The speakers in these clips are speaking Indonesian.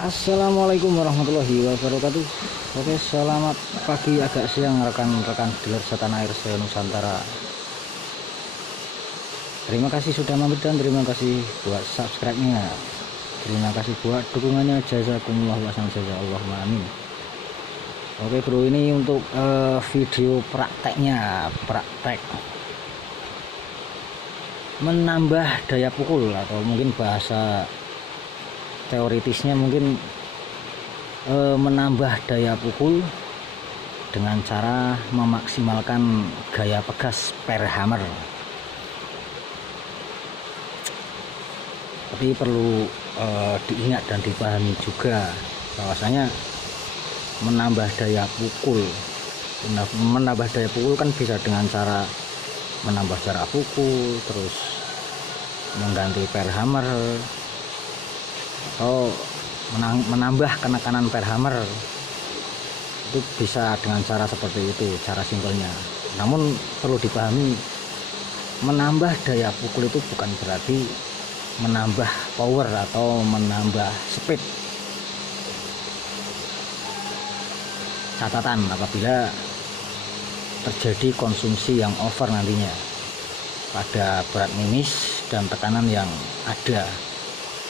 Assalamualaikum warahmatullahi wabarakatuh. Oke, selamat pagi agak siang rekan-rekan dealer setanah air se-Nusantara. Terima kasih sudah mampir dan terima kasih buat subscribe-nya. Terima kasih buat dukungannya, jazakumullah wa Allahumma amin. Oke bro, ini untuk video prakteknya, praktek menambah daya pukul, atau mungkin bahasa teoritisnya mungkin menambah daya pukul dengan cara memaksimalkan gaya pegas per hammer. Tapi perlu diingat dan dipahami juga bahwasanya menambah daya pukul kan bisa dengan cara menambah jarak pukul, terus mengganti per hammer, atau menambah penekanan per hammer. Itu bisa dengan cara seperti itu, cara simpelnya. Namun perlu dipahami, menambah daya pukul itu bukan berarti menambah power atau menambah speed. Catatan, apabila terjadi konsumsi yang over nantinya pada berat mimis dan tekanan yang ada.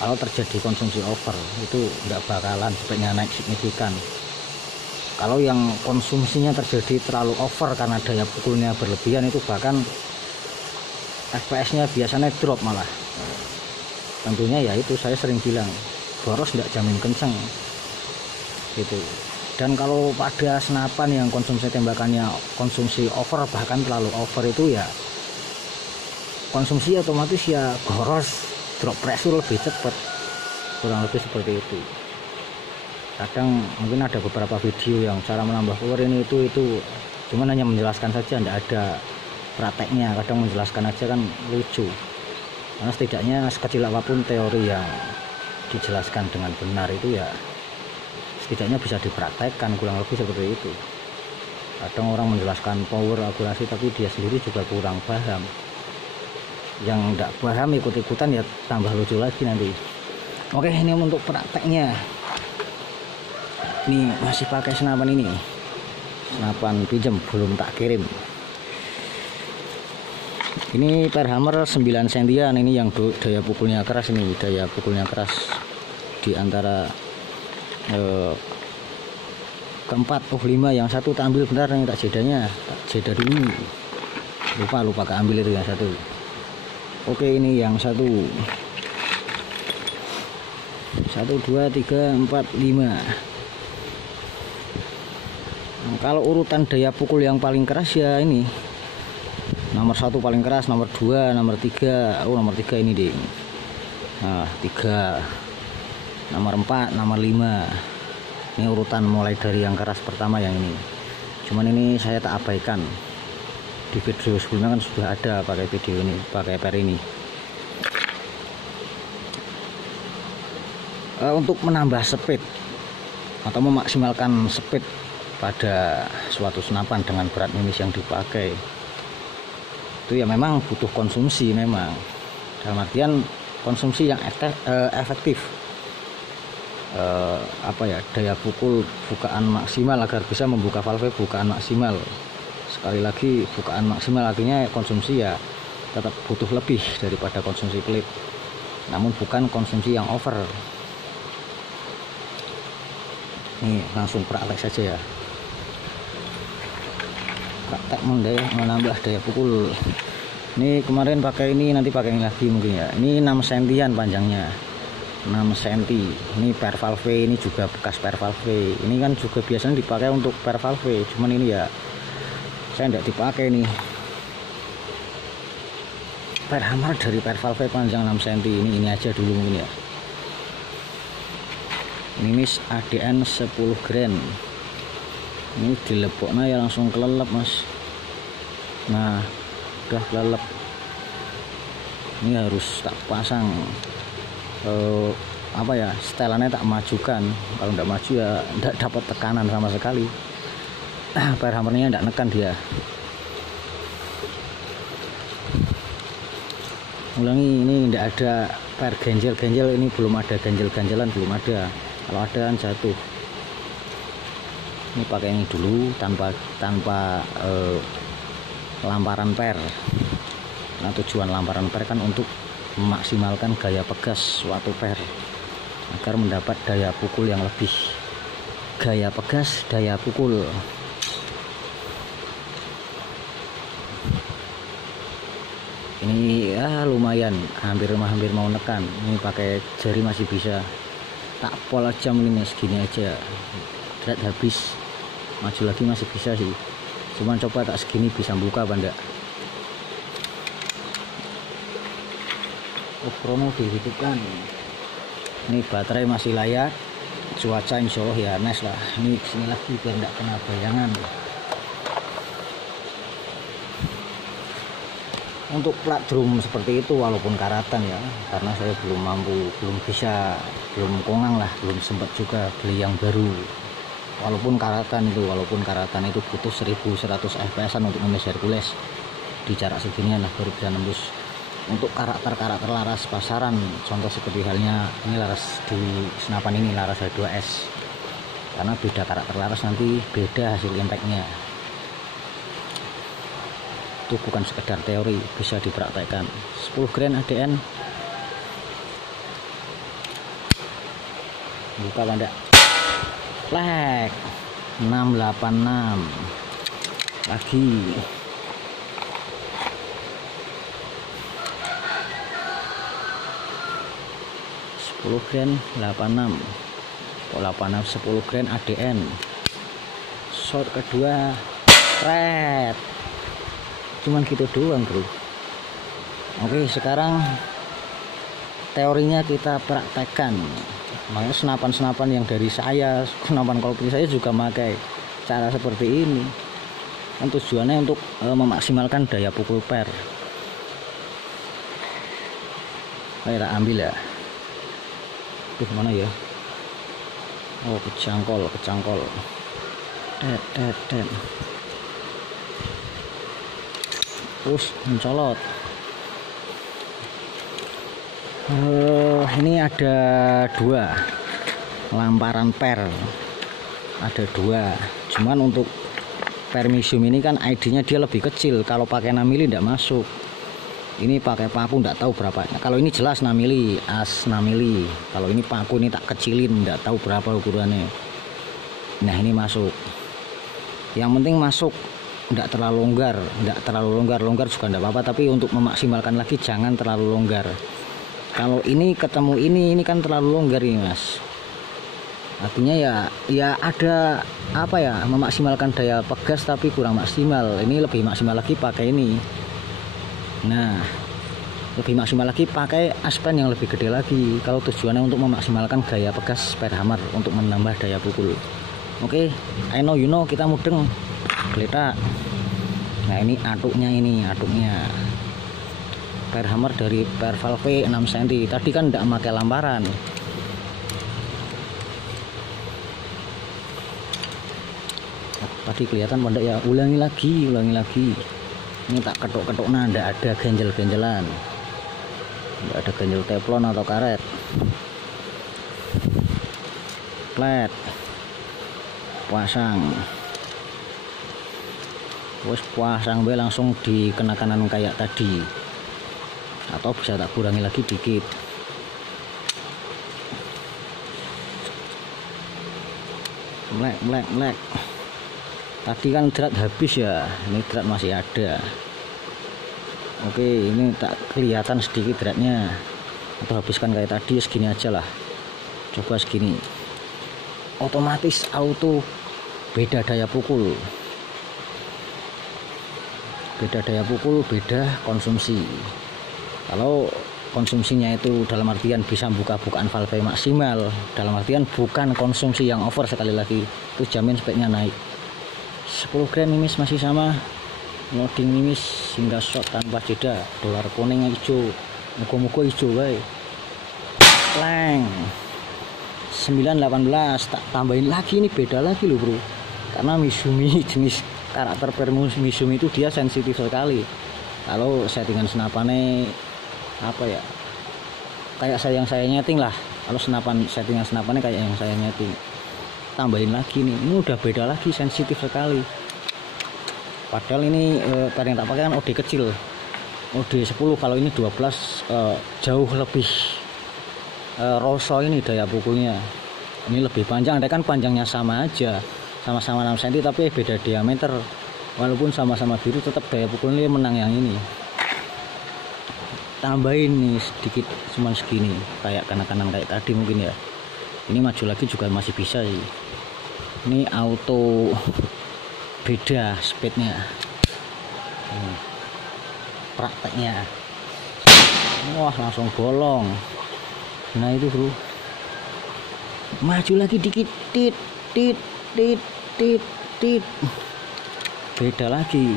Kalau terjadi konsumsi over itu nggak bakalan speknya naik signifikan. Kalau yang konsumsinya terjadi terlalu over karena daya pukulnya berlebihan, itu bahkan FPS-nya biasanya drop malah. Tentunya ya itu saya sering bilang, boros nggak jamin kenceng gitu. Dan kalau pada senapan yang konsumsi tembakannya konsumsi over, bahkan terlalu over, itu ya konsumsi otomatis ya boros, drop pressure lebih cepat, kurang lebih seperti itu. Kadang mungkin ada beberapa video yang cara menambah power ini itu cuman hanya menjelaskan saja, tidak ada prakteknya. Kadang menjelaskan aja kan lucu, karena setidaknya sekecil apapun teori yang dijelaskan dengan benar itu ya setidaknya bisa dipraktekkan, kurang lebih seperti itu. Kadang orang menjelaskan power akurasi tapi dia sendiri juga kurang paham. Yang tidak paham ikut-ikutan ya tambah lucu lagi nanti. Oke, ini untuk prakteknya. Ini masih pakai senapan ini, senapan pinjam, belum tak kirim. Ini per hammer 9 sentian. Ini yang daya pukulnya keras, ini daya pukulnya keras di antara keempat. Oh 5, yang satu tak ambil, bentar nih, tak jeda dulu, lupa keambil itu yang satu. Oke, ini yang satu 1 2 3 4 5. Kalau urutan daya pukul yang paling keras ya ini nomor 1 paling keras, nomor 2, nomor 3. Oh nomor 3 ini deh. Nah 3, nomor 4, nomor 5. Ini urutan mulai dari yang keras pertama yang ini. Cuman ini saya tak abaikan. Di video sebelumnya kan sudah ada pakai video ini, pakai per ini. Untuk menambah speed atau memaksimalkan speed pada suatu senapan dengan berat mimis yang dipakai, itu ya memang butuh konsumsi, memang dalam artian konsumsi yang efektif. Daya pukul bukaan maksimal agar bisa membuka valve bukaan maksimal. Sekali lagi, bukaan maksimal artinya konsumsi ya tetap butuh lebih daripada konsumsi pelit, namun bukan konsumsi yang over. Ini langsung praktek saja ya, praktek menambah daya pukul. Ini kemarin pakai ini, nanti pakai ini lagi mungkin ya. Ini 6 sentian panjangnya, 6 cm. Ini per valve, ini juga bekas per valve. Ini kan juga biasanya dipakai untuk per valve, cuman ini ya saya tidak dipakai nih. Per hammer dari per valve panjang 6 cm ini aja dulu mungkin ya. Ini ADN 10 gram. Ini dileboknya ya langsung kelelep mas. Nah udah kelelep, ini harus tak pasang setelannya tak majukan. Kalau tidak maju ya tidak dapat tekanan sama sekali. Per hammernya tidak nekan dia. Ulangi, ini tidak ada per ganjel-ganjel, ini belum ada ganjel-ganjelan, belum ada. kalau ada kan jatuh. Ini pakai ini dulu tanpa lamparan per. Nah, tujuan lamparan per kan untuk memaksimalkan gaya pegas suatu per agar mendapat daya pukul yang lebih. Gaya pegas, daya pukul. Ini ya lumayan, hampir mau nekan. Ini pakai jari masih bisa. Tak pol aja mungkin segini aja. Berat habis. Maju lagi masih bisa sih. Cuman coba tak segini bisa buka apa enggak. Oh, chrono dihidupkan. Ini baterai masih layak. Cuaca insya Allah ya nice lah. Ini sini lagi biar enggak kena bayangan. Untuk plat drum seperti itu walaupun karatan ya, karena saya belum kongang lah, belum sempat juga beli yang baru. Walaupun karatan itu butuh 1100 fps untuk nembus Hercules di jarak seginian lah baru bisa nembus. Untuk karakter laras pasaran, contoh seperti halnya ini laras di senapan ini, laras H2S, karena beda karakter laras nanti beda hasil impactnya. Itu bukan sekedar teori, bisa dipraktekkan. 10 grain ADN buka banda flag 686 lagi. Grain 86 10 grain ADN. Shot kedua red. Cuman gitu doang bro. Oke, sekarang teorinya kita praktekkan. Makanya senapan-senapan yang dari saya, senapan kolpi saya juga pakai cara seperti ini. Kan tujuannya untuk memaksimalkan daya pukul per. Ayo tak ambil ya. Mana ya? Oh, kecangkol. Tet. Terus mencolot. Ini ada 2 lamparan per, ada 2. Cuman untuk permisium ini kan ID-nya dia lebih kecil. Kalau pakai 6 mili tidak masuk. Ini pakai paku tidak tahu berapa. Kalau ini jelas 6 mili, as 6 mili. Kalau ini paku ini tak kecilin, tidak tahu berapa ukurannya. Nah, ini masuk. Yang penting masuk, tidak terlalu longgar juga tidak apa-apa. Tapi untuk memaksimalkan lagi jangan terlalu longgar. Kalau ini ketemu ini kan terlalu longgar ini mas. Artinya ya ada apa ya, memaksimalkan daya pegas tapi kurang maksimal. Ini lebih maksimal lagi pakai ini. Nah, lebih maksimal lagi pakai aspen yang lebih gede lagi. Kalau tujuannya untuk memaksimalkan gaya pegas per hammer untuk menambah daya pukul. Oke, I know you know, kita mudeng geletak. Nah, ini atuknya. Per hammer dari per valve 6 cm. Tadi kan tidak pakai lamparan. Tadi kelihatan pada ya, ulangi lagi. Ini tak ketuk-ketuk, nah tidak ada ganjel-ganjelan, tidak ada ganjel teflon atau karet. Flat pasang, pasang be langsung dikenakan kayak tadi, atau bisa tak kurangi lagi dikit. Melek. Tadi kan drat habis ya, ini drat masih ada. Oke, ini tak kelihatan sedikit dratnya, atau habiskan kayak tadi, segini aja lah. Coba segini, otomatis auto beda daya pukul, beda konsumsi. Kalau konsumsinya itu dalam artian bisa buka-bukaan valve maksimal, dalam artian bukan konsumsi yang over, sekali lagi itu jamin speknya naik. 10 gram mimis masih sama, loading mimis hingga shot tanpa jeda. Dolar kuning hijau, muka-muka hijau baik. Leng 918, tak tambahin lagi, ini beda lagi loh bro, karena Misumi jenis karakter Misumi itu dia sensitif sekali. Kalau settingan senapannya apa ya, kayak saya nyeting lah, Kalau settingan senapannya kayak yang saya nyeting, tambahin lagi nih, ini udah beda lagi, sensitif sekali. Padahal ini per yang tak pakai kan OD kecil, OD 10. Kalau ini 12 jauh lebih roso ini daya pukulnya. Ini lebih panjang, kan panjangnya sama aja, sama-sama 6 cm tapi beda diameter. Walaupun sama-sama biru, tetap daya pukulnya menang yang ini. Tambahin nih sedikit, cuman segini, kayak kanan-kanan kayak tadi mungkin ya. Ini maju lagi juga masih bisa sih. Ini auto, beda speednya, prakteknya. Wah, langsung bolong. Nah itu bro, maju lagi dikit, tit tit tit tit tit, beda lagi.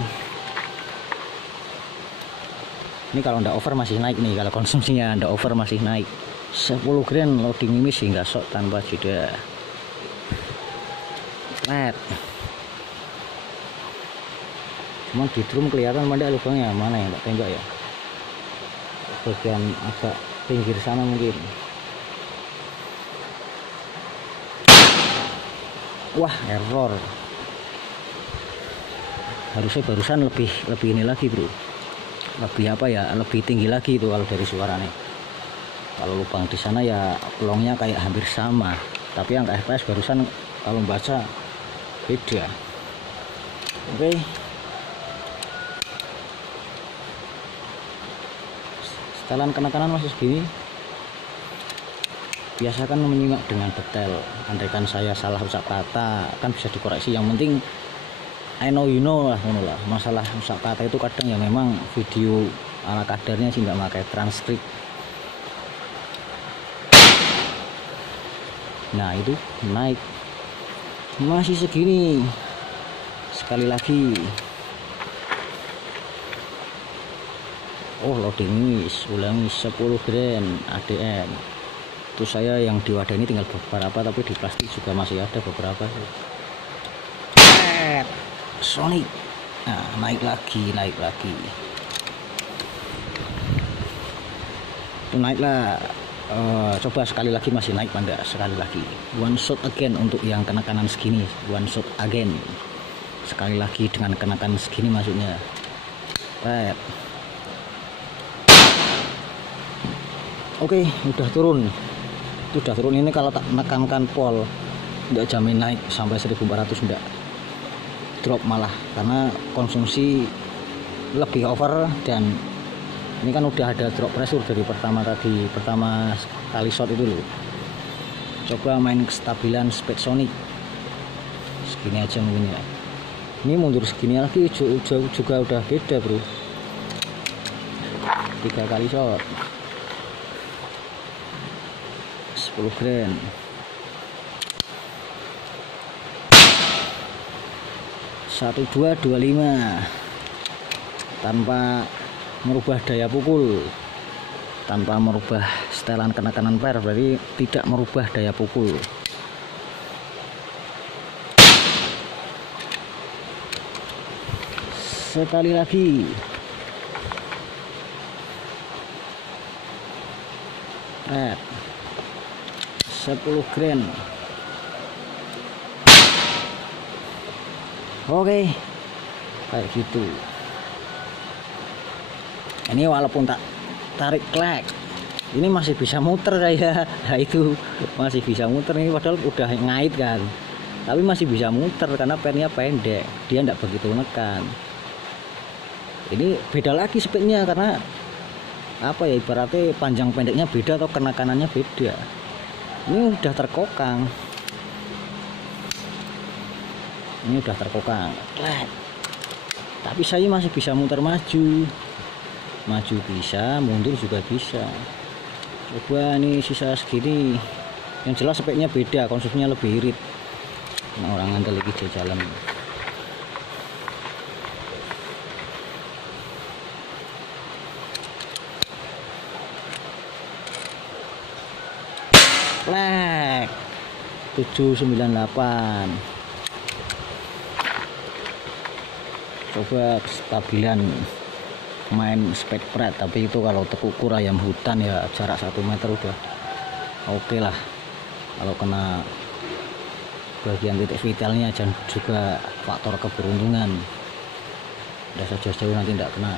Ini kalau ndak over masih naik nih, kalau konsumsinya ndak over masih naik. 10 grand loading mimis hingga sok tanpa jeda. Net. Cuman di drum kelihatan mana lubangnya, mana yang tak tembak ya, bagian agak pinggir sana mungkin. Wah, error. Harusnya barusan lebih ini lagi bro, lebih apa ya, lebih tinggi lagi itu kalau dari suaranya. Kalau lubang di sana ya pelongnya kayak hampir sama, tapi yang FPS barusan kalau baca beda. Oke. Setelan kanan masih segini. Biasakan menyimak dengan detail. Andaikan saya salah ucap kata kan bisa dikoreksi. Yang penting I know you know lah, masalah ucap kata itu kadang ya memang video ala kadarnya sih nggak pakai transkrip. Nah itu naik masih segini. Sekali lagi. Oh, loading miss, ulangi 10 grand ADM. Itu saya yang di wadah ini tinggal beberapa, tapi di plastik juga masih ada beberapa. Sonic. Nah, naik lagi. Itu naiklah. Coba sekali lagi, masih naik Panda, sekali lagi. One shot again untuk yang kanan segini. One shot again. Sekali lagi dengan kenakan segini maksudnya. Oke, udah turun. Itu udah turun. Ini kalau tak menekankan pol nggak jamin naik sampai 1400, enggak. Drop malah, karena konsumsi lebih over. Dan ini kan udah ada drop pressure dari pertama kali shot itu loh. Coba main kestabilan speed sonic segini aja mungkin ya. Ini mundur segini lagi juga udah beda bro. 3 kali shot 10 grand. Satu 225 tanpa merubah daya pukul, tanpa merubah setelan kanan per, berarti tidak merubah daya pukul. Sekali lagi. 10 grand. Oke, kayak gitu. Ini walaupun tak tarik klek, ini masih bisa muter kayak. Nah itu masih bisa muter nih, padahal udah ngait kan, tapi masih bisa muter karena pennya pendek, dia tidak begitu menekan. Ini beda lagi speednya, karena apa ya, ibaratnya panjang pendeknya beda atau kenakanannya beda. Ini udah terkokang. Tapi saya masih bisa muter maju bisa, mundur juga bisa. Coba nih sisa segini, yang jelas speknya beda, konsumsinya lebih irit. Nah, orang ngandel lagi jalan. Plek 798. Coba kestabilan main speed pret, tapi itu kalau terukur ayam hutan ya jarak 1 meter udah oke lah. Kalau kena bagian titik vitalnya dan juga faktor keberuntungan, udah jauh-jauh nanti tidak kena.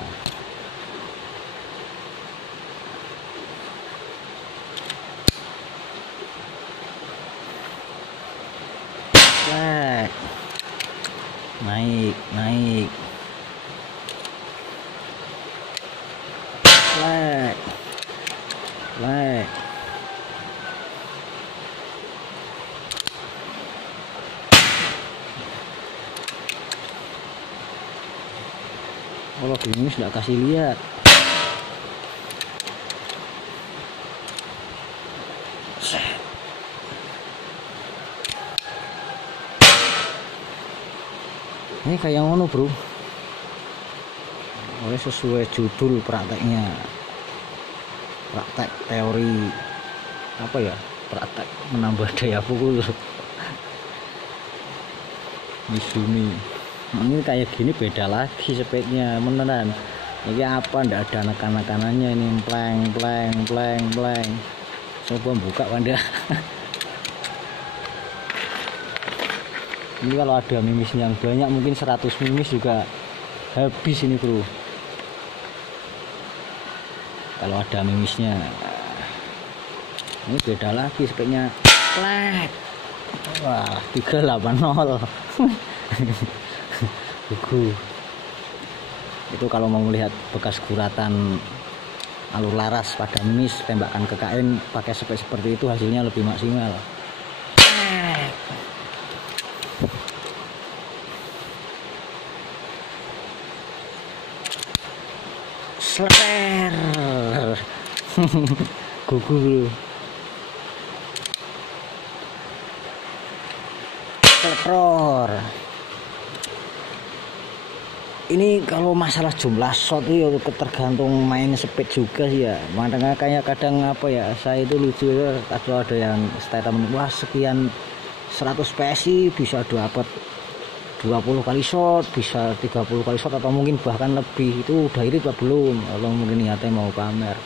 Naik lek kalau gini sudah kasih lihat. Ini kayak ngono bro, oleh sesuai judul prakteknya, praktek teori apa ya, praktek menambah daya pukul di sini. Ini kayak gini beda lagi speknya beneran. Ini apa, ndak ada nekan-nekanannya, ini pleng. Coba buka Wanda. Ini kalau ada mimisnya yang banyak, mungkin 100 mimis juga habis ini bro. Kalau ada mimisnya, ini beda lagi speknya. Plek. Wah, 380. Buku. Itu kalau mau melihat bekas guratan alur laras pada mimis tembakan KKN pakai spek seperti itu, hasilnya lebih maksimal. Sleter. Gugur. Sletror. Ini kalau masalah jumlah shot itu tergantung main speed juga sih ya. Makanya kayak kadang apa ya, saya itu lucu ya, kalau ada yang statement wah sekian 100 PSI bisa dapat 20 kali shot, bisa 30 kali shot atau mungkin bahkan lebih. Itu udah irit apa belum? Kalau mungkin niatnya mau pamer.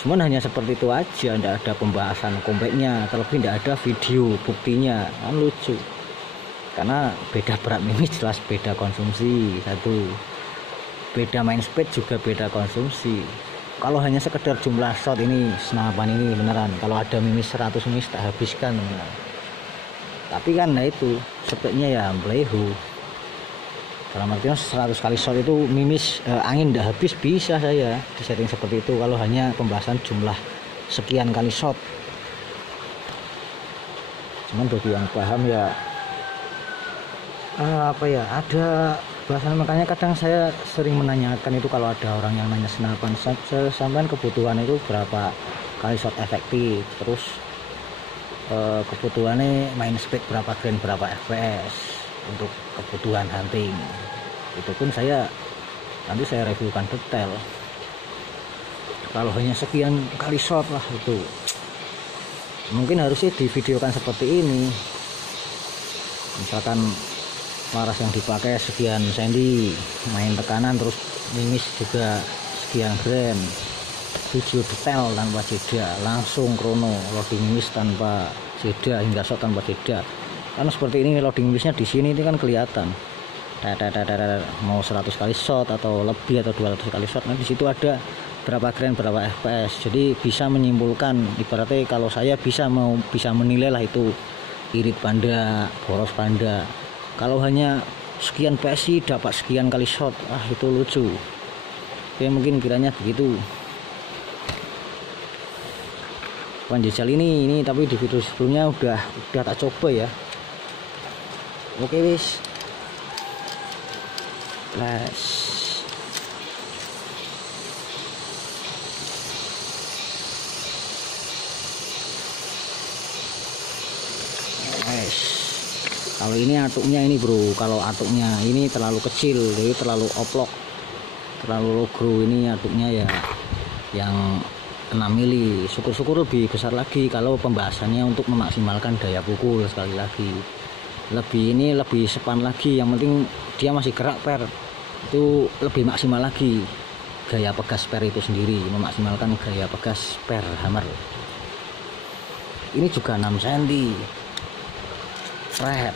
Cuman hanya seperti itu aja, tidak ada pembahasan kompleknya, terlebih tidak ada video buktinya, kan lucu. Karena beda berat mimis jelas beda konsumsi, satu beda main speed juga beda konsumsi. Kalau hanya sekedar jumlah shot ini senapan ini beneran, kalau ada mimis 100 mimis tak habiskan beneran. Tapi kan nah itu speknya ya blehu, dalam artian 100 kali shot itu mimis angin tidak habis bisa saya di setting seperti itu kalau hanya pembahasan jumlah sekian kali shot. Cuman bagi yang paham ya apa ya, ada bahasan. Makanya kadang saya sering menanyakan itu kalau ada orang yang nanya senapan, sampai kebutuhan itu berapa kali shot efektif, terus kebutuhannya main speed berapa grain berapa fps untuk kebutuhan hunting. Itu pun nanti saya reviewkan detail. Kalau hanya sekian kali shot lah, itu mungkin harusnya divideokan seperti ini. Misalkan laras yang dipakai sekian sendi, main tekanan, terus mimis juga sekian gram, video detail tanpa jeda, langsung krono loading mimis tanpa jeda hingga shot tanpa jeda. Karena seperti ini loading mimisnya di sini ini kan kelihatan. Mau 100 kali shot atau lebih atau 200 kali shot, nah di situ ada berapa gram berapa fps. Jadi bisa menyimpulkan, ibaratnya kalau saya bisa menilai lah itu irit panda, boros panda. Kalau hanya sekian PSI dapat sekian kali shot, itu lucu. Oke, mungkin kiranya begitu. Panjajal ini tapi di video sebelumnya udah tak coba ya. Oke wis. Plus. Kalau ini atuknya ini bro, kalau atuknya ini terlalu kecil, jadi terlalu oplok, terlalu logro. Ini atuknya ya yang 6 mili. Syukur-syukur lebih besar lagi kalau pembahasannya untuk memaksimalkan daya pukul. Sekali lagi lebih sepan lagi, yang penting dia masih gerak per, itu lebih maksimal lagi gaya pegas per itu sendiri, memaksimalkan gaya pegas per hammer. ini juga 6 cm. Red.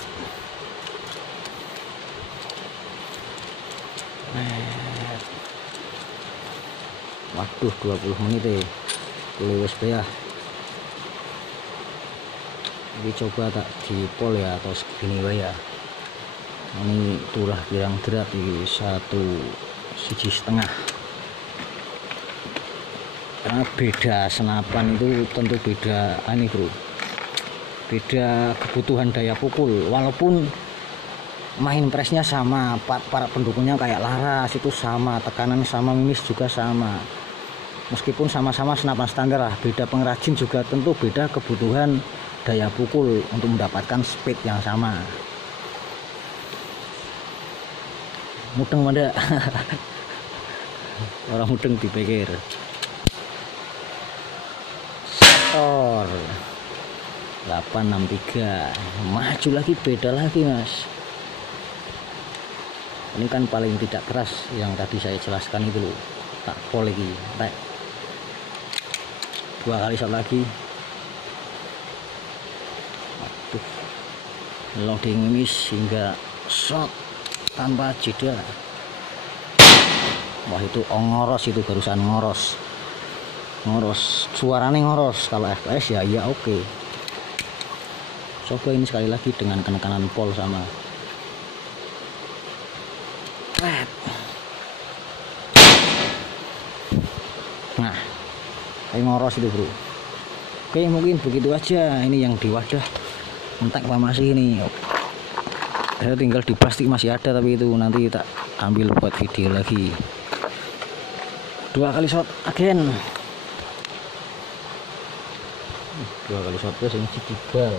Waduh, 20 menit boleh wes ya. Ini coba tak di pol ya atau segini ya. Ini tulah kirang berat di 1,5. Karena beda senapan itu tentu beda ini bro, beda kebutuhan daya pukul. Walaupun main pressnya sama, para pendukungnya kayak Laras itu sama, tekanan sama, mimis juga sama. Meskipun sama-sama senapan standar lah, beda pengrajin juga tentu beda kebutuhan daya pukul untuk mendapatkan speed yang sama. Mudeng mana? Orang mudeng dipikir. Sektor 863, maju lagi, beda lagi mas. Ini kan paling tidak keras yang tadi saya jelaskan itu loh. Tak pol lagi, tak 2 kali shot lagi. Aduh, loading miss hingga shot tanpa jeda. Wah itu ngoros, itu barusan ngoros, suaranya ngoros. Kalau FPS ya iya oke. Coba ini sekali lagi dengan penekanan pol sama red. Nah kayak ngoros itu bro. Oke, mungkin begitu aja. Ini yang di wadah entek apa masih ini, saya tinggal di plastik masih ada, tapi itu nanti tak ambil buat video lagi. 2 kali shot again. 2 kali shot terus ini 3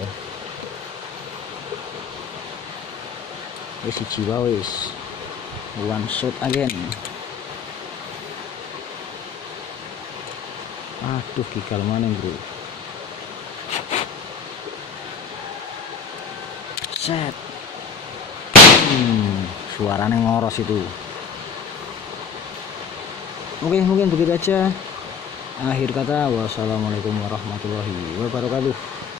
wis jiwa wis 1 shot again. Aduh, gigal mana bro. Set. Suaranya ngoros itu. Oke, mungkin begitu aja. Akhir kata, wassalamualaikum warahmatullahi wabarakatuh.